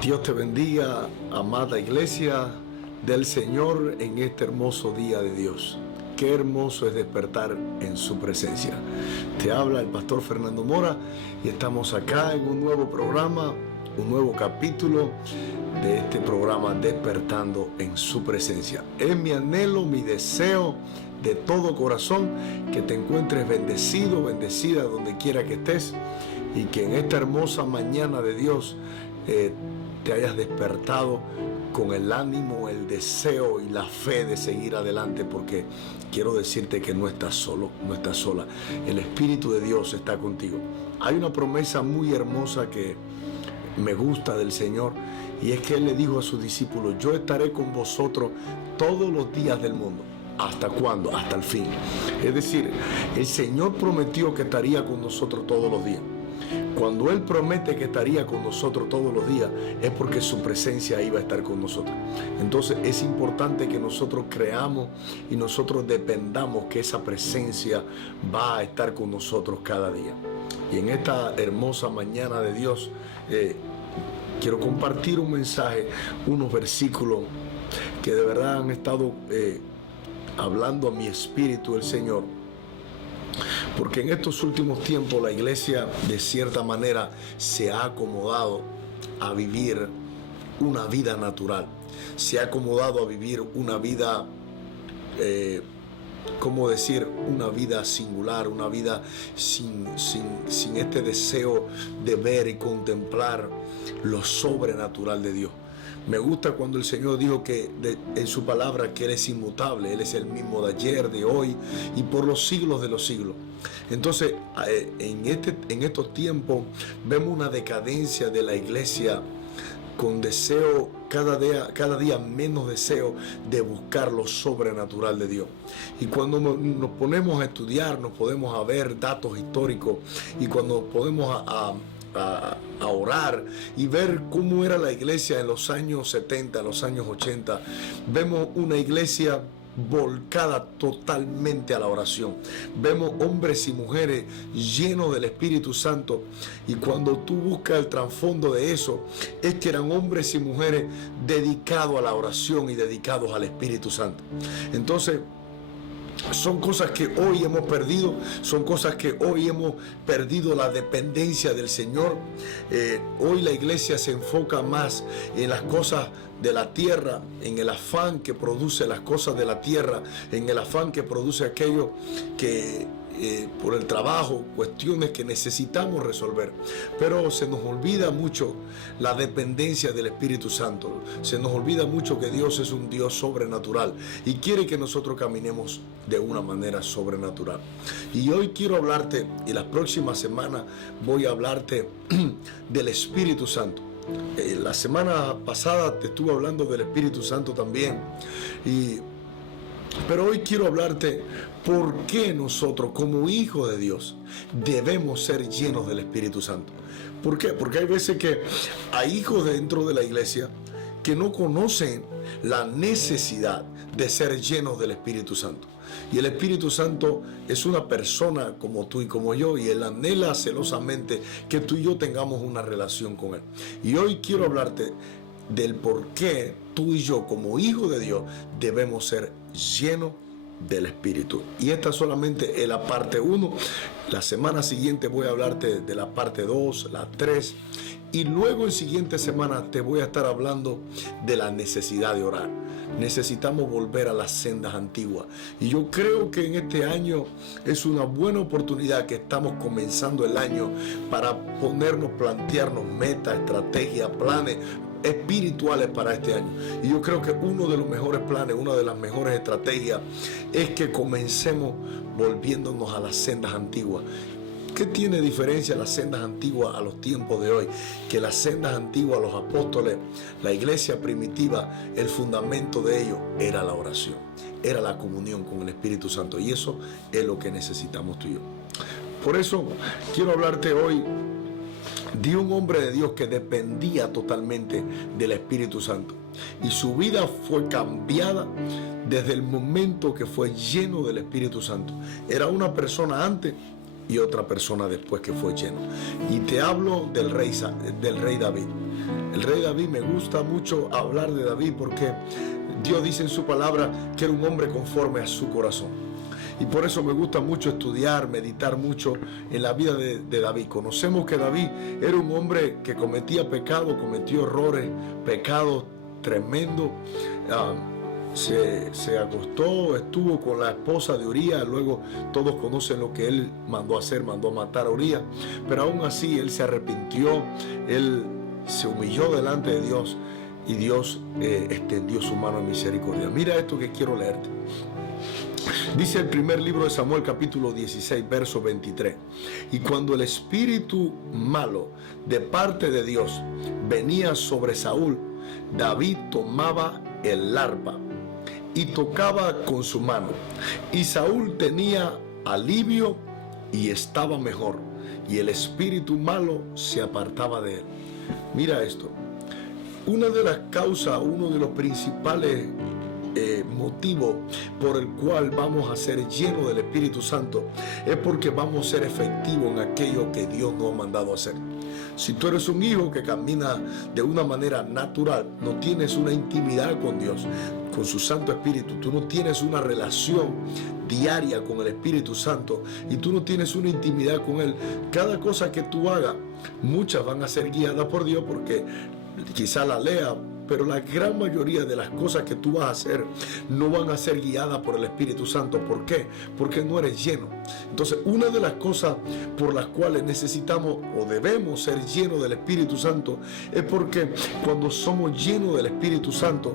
Dios te bendiga, amada iglesia del Señor, en este hermoso día de Dios. Qué hermoso es despertar en su presencia. Te habla el pastor Fernando Mora y estamos acá en un nuevo programa, un nuevo capítulo de este programa Despertando en su presencia. Es mi anhelo, mi deseo de todo corazón que te encuentres bendecido, bendecida donde quiera que estés, y que en esta hermosa mañana de Dios te hayas despertado con el ánimo, el deseo y la fe de seguir adelante, porque quiero decirte que no estás solo, no estás sola. El Espíritu de Dios está contigo. Hay una promesa muy hermosa que me gusta del Señor, y es que Él le dijo a sus discípulos: yo estaré con vosotros todos los días del mundo. ¿Hasta cuándo? Hasta el fin. Es decir, el Señor prometió que estaría con nosotros todos los días. Cuando Él promete que estaría con nosotros todos los días, es porque su presencia iba a estar con nosotros. Entonces es importante que nosotros creamos y nosotros dependamos que esa presencia va a estar con nosotros cada día. Y en esta hermosa mañana de Dios, quiero compartir un mensaje, unos versículos que de verdad han estado hablando a mi espíritu el Señor. Porque en estos últimos tiempos la iglesia de cierta manera se ha acomodado a vivir una vida natural. Se ha acomodado a vivir una vida, ¿cómo decir? Una vida singular, una vida sin este deseo de ver y contemplar lo sobrenatural de Dios. Me gusta cuando el Señor dijo que en su palabra que Él es inmutable, Él es el mismo de ayer, de hoy y por los siglos de los siglos. Entonces, en estos tiempos vemos una decadencia de la iglesia con deseo, cada día menos deseo de buscar lo sobrenatural de Dios. Y cuando nos ponemos a estudiar, nos podemos a ver datos históricos, y cuando podemos a orar y ver cómo era la iglesia en los años 70, en los años 80, vemos una iglesia volcada totalmente a la oración. Vemos hombres y mujeres llenos del Espíritu Santo, y cuando tú buscas el trasfondo de eso, es que eran hombres y mujeres dedicados a la oración y dedicados al Espíritu Santo. Entonces, son cosas que hoy hemos perdido, son cosas que hoy hemos perdido la dependencia del Señor. Hoy la iglesia se enfoca más en las cosas de la tierra, en el afán que produce las cosas de la tierra, en el afán que produce aquello que por el trabajo, cuestiones que necesitamos resolver. Pero se nos olvida mucho la dependencia del Espíritu Santo. Se nos olvida mucho que Dios es un Dios sobrenatural y quiere que nosotros caminemos de una manera sobrenatural. Y hoy quiero hablarte, y la próxima semana voy a hablarte del Espíritu Santo. La semana pasada te estuve hablando del Espíritu Santo también, pero hoy quiero hablarte por qué nosotros como hijos de Dios debemos ser llenos del Espíritu Santo. ¿Por qué? Porque hay veces que hay hijos dentro de la iglesia que no conocen la necesidad de ser llenos del Espíritu Santo. Y el Espíritu Santo es una persona como tú y como yo, y Él anhela celosamente que tú y yo tengamos una relación con Él. Y hoy quiero hablarte del por qué tú y yo como hijos de Dios debemos ser llenos del Espíritu. Y esta solamente es la parte 1. La semana siguiente voy a hablarte de la parte 2, la 3. Y luego en siguiente semana te voy a estar hablando de la necesidad de orar. Necesitamos volver a las sendas antiguas. Y yo creo que en este año es una buena oportunidad que estamos comenzando el año para plantearnos metas, estrategias, planes espirituales para este año. Y yo creo que uno de los mejores planes, una de las mejores estrategias es que comencemos volviéndonos a las sendas antiguas. ¿Qué tiene diferencia las sendas antiguas a los tiempos de hoy? Que las sendas antiguas, los apóstoles, la iglesia primitiva, el fundamento de ellos era la oración. era la comunión con el Espíritu Santo, y eso es lo que necesitamos tú y yo. Por eso quiero hablarte hoy de un hombre de Dios que dependía totalmente del Espíritu Santo, y su vida fue cambiada desde el momento que fue lleno del Espíritu Santo. Era una persona antes y otra persona después que fue lleno. Y te hablo del rey David. El rey David, me gusta mucho hablar de David porque Dios dice en su palabra que era un hombre conforme a su corazón. Y por eso me gusta mucho estudiar, meditar mucho en la vida de David. Conocemos que David era un hombre que cometía pecado, cometió errores, pecados tremendos. Se acostó, estuvo con la esposa de Urías. Luego todos conocen lo que él mandó a hacer, mandó a matar a Urías. Pero aún así él se arrepintió, él se humilló delante de Dios, y Dios extendió su mano en misericordia. Mira esto que quiero leerte. Dice el primer libro de Samuel, capítulo 16, verso 23. Y cuando el espíritu malo de parte de Dios venía sobre Saúl, David tomaba el arpa y tocaba con su mano. Y Saúl tenía alivio y estaba mejor, y el espíritu malo se apartaba de él. Mira esto. Una de las causas, uno de los principales motivo por el cual vamos a ser llenos del Espíritu Santo es porque vamos a ser efectivos en aquello que Dios nos ha mandado a hacer. Si tú eres un hijo que camina de una manera natural, no tienes una intimidad con Dios, con su Santo Espíritu, tú no tienes una relación diaria con el Espíritu Santo y tú no tienes una intimidad con Él, cada cosa que tú hagas, muchas van a ser guiadas por Dios porque quizá la lea, pero la gran mayoría de las cosas que tú vas a hacer no van a ser guiadas por el Espíritu Santo. ¿Por qué? Porque no eres lleno. Entonces, una de las cosas por las cuales necesitamos o debemos ser llenos del Espíritu Santo es porque cuando somos llenos del Espíritu Santo,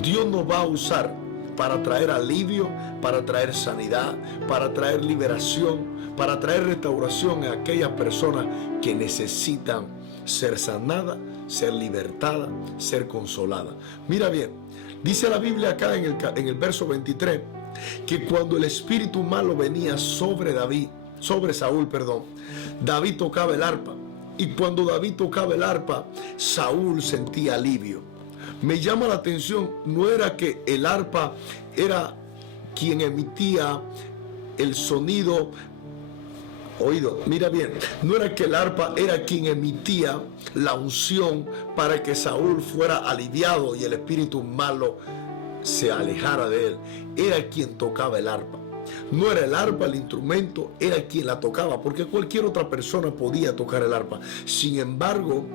Dios nos va a usar para traer alivio, para traer sanidad, para traer liberación, para traer restauración a aquellas personas que necesitan ser sanadas, ser libertada, ser consolada. Mira bien, dice la Biblia acá en el verso 23, que cuando el espíritu malo venía sobre Saúl, David tocaba el arpa. Y cuando David tocaba el arpa, Saúl sentía alivio. Me llama la atención, no era que el arpa era quien emitía el sonido. Oído, mira bien, no era que el arpa era quien emitía la unción para que Saúl fuera aliviado y el espíritu malo se alejara de él. Era quien tocaba el arpa. No era el arpa el instrumento, era quien la tocaba, porque cualquier otra persona podía tocar el arpa. Sin embargo,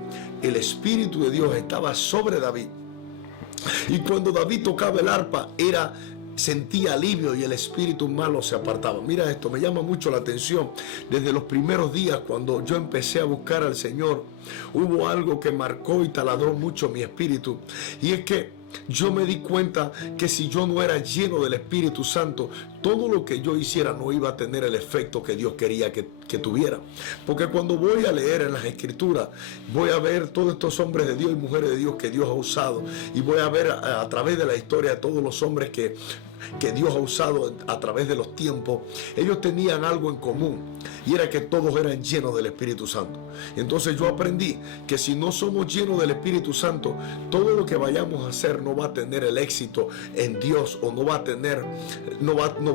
el Espíritu de Dios estaba sobre David. Y cuando David tocaba el arpa, sentía alivio y el espíritu malo se apartaba. Mira esto, me llama mucho la atención. Desde los primeros días, cuando yo empecé a buscar al Señor, hubo algo que marcó y taladró mucho mi espíritu. Y es que yo me di cuenta que si yo no era lleno del Espíritu Santo, todo lo que yo hiciera no iba a tener el efecto que Dios quería que tuviera. Porque cuando voy a leer en las Escrituras, voy a ver todos estos hombres de Dios y mujeres de Dios que Dios ha usado, y voy a ver a través de la historia todos los hombres que Dios ha usado a través de los tiempos. Ellos tenían algo en común, y era que todos eran llenos del Espíritu Santo. Entonces yo aprendí que si no somos llenos del Espíritu Santo, todo lo que vayamos a hacer no va a tener el éxito en Dios, o no va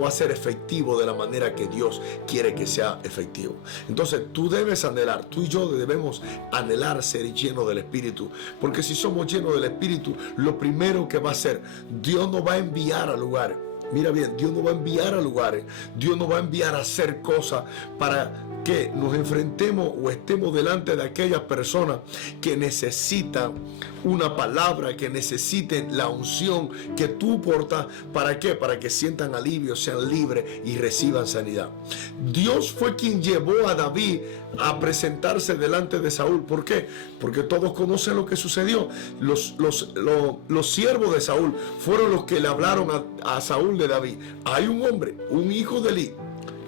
a ser efectivo de la manera que Dios quiere que sea efectivo. Entonces tú debes anhelar, tú y yo debemos anhelar ser llenos del Espíritu, porque si somos llenos del Espíritu, lo primero que va a hacer, Dios nos va a enviar a lugares. Mira bien, Dios nos va a enviar a lugares, Dios nos va a enviar a hacer cosas para que nos enfrentemos o estemos delante de aquellas personas que necesitan una palabra, que necesiten la unción que tú portas. ¿Para qué? Para que sientan alivio, sean libres y reciban sanidad. Dios fue quien llevó a David a presentarse delante de Saúl. ¿Por qué? Porque todos conocen lo que sucedió. Los siervos de Saúl fueron los que le hablaron a Saúl de David. Hay un hombre, un hijo de Elí,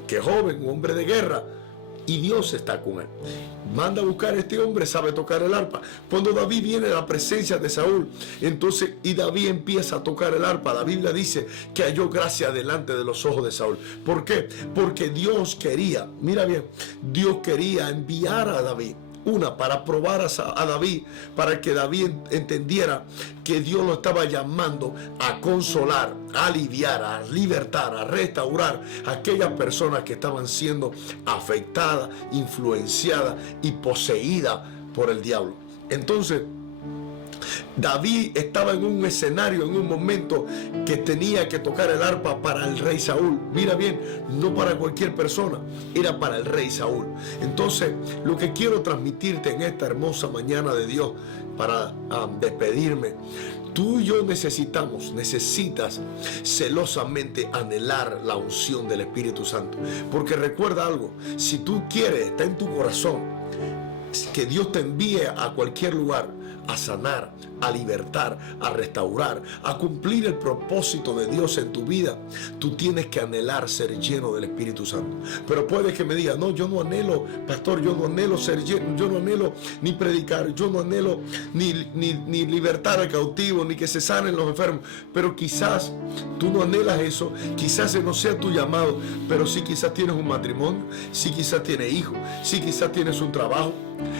que es joven, un hombre de guerra, y Dios está con él. Manda a buscar a este hombre, sabe tocar el arpa. Cuando David viene a la presencia de Saúl, entonces, y David empieza a tocar el arpa, la Biblia dice que halló gracia delante de los ojos de Saúl. ¿Por qué? Porque Dios quería, mira bien, Dios quería enviar a David, para probar a David, para que David entendiera que Dios lo estaba llamando a consolar, a aliviar, a libertar, a restaurar a aquellas personas que estaban siendo afectadas, influenciadas y poseídas por el diablo. Entonces, David estaba en un escenario, en un momento que tenía que tocar el arpa para el rey Saúl. Mira bien, no para cualquier persona, era para el rey Saúl. Entonces, lo que quiero transmitirte en esta hermosa mañana de Dios, para despedirme, tú y yo necesitas celosamente anhelar la unción del Espíritu Santo. Porque recuerda algo, si tú quieres, está en tu corazón, que Dios te envíe a cualquier lugar, a sanar, a libertar, a restaurar, a cumplir el propósito de Dios en tu vida, tú tienes que anhelar ser lleno del Espíritu Santo. Pero puede que me diga, no, yo no anhelo, pastor, yo no anhelo ser lleno, yo no anhelo ni predicar, yo no anhelo ni libertar al cautivo, ni que se sanen los enfermos. Pero quizás tú no anhelas eso, quizás ese no sea tu llamado, pero sí quizás tienes un matrimonio, sí quizás tienes hijos, sí quizás tienes un trabajo.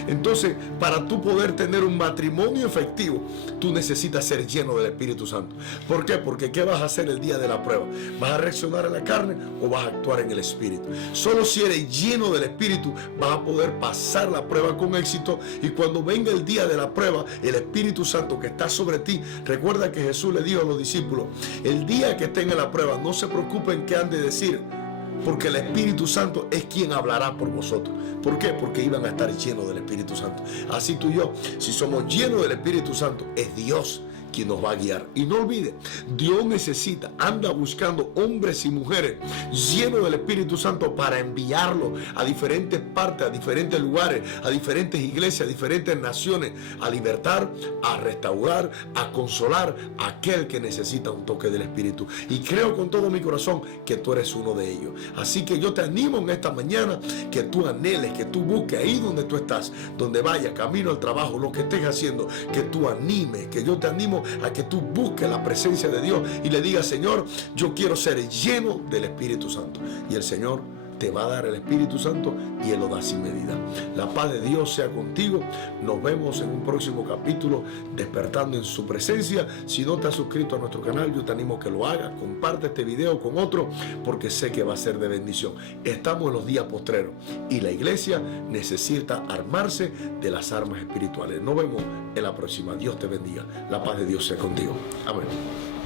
Entonces, para tú poder tener un matrimonio efectivo, tú necesitas ser lleno del Espíritu Santo. ¿Por qué? Porque ¿qué vas a hacer el día de la prueba? ¿Vas a reaccionar en la carne o vas a actuar en el Espíritu? Solo si eres lleno del Espíritu vas a poder pasar la prueba con éxito, y cuando venga el día de la prueba, el Espíritu Santo que está sobre ti, recuerda que Jesús le dijo a los discípulos, el día que tenga la prueba, no se preocupen qué han de decir, porque el Espíritu Santo es quien hablará por vosotros. ¿Por qué? Porque iban a estar llenos del Espíritu Santo. Así tú y yo, si somos llenos del Espíritu Santo, es Dios quien nos va a guiar. Y no olvide, Dios anda buscando hombres y mujeres llenos del Espíritu Santo para enviarlo a diferentes partes, a diferentes lugares, a diferentes iglesias, a diferentes naciones, a libertar, a restaurar, a consolar a aquel que necesita un toque del Espíritu. Y creo con todo mi corazón que tú eres uno de ellos. Así que yo te animo en esta mañana que tú anheles, que tú busques ahí donde tú estás, donde vayas, camino al trabajo, lo que estés haciendo, que tú animes, que yo te animo a que tú busques la presencia de Dios y le digas, Señor, yo quiero ser lleno del Espíritu Santo. Y el Señor te va a dar el Espíritu Santo y Él lo da sin medida. La paz de Dios sea contigo. Nos vemos en un próximo capítulo, despertando en su presencia. Si no te has suscrito a nuestro canal, yo te animo a que lo hagas. Comparte este video con otro, porque sé que va a ser de bendición. Estamos en los días postreros y la iglesia necesita armarse de las armas espirituales. Nos vemos en la próxima. Dios te bendiga. La paz de Dios sea contigo. Amén.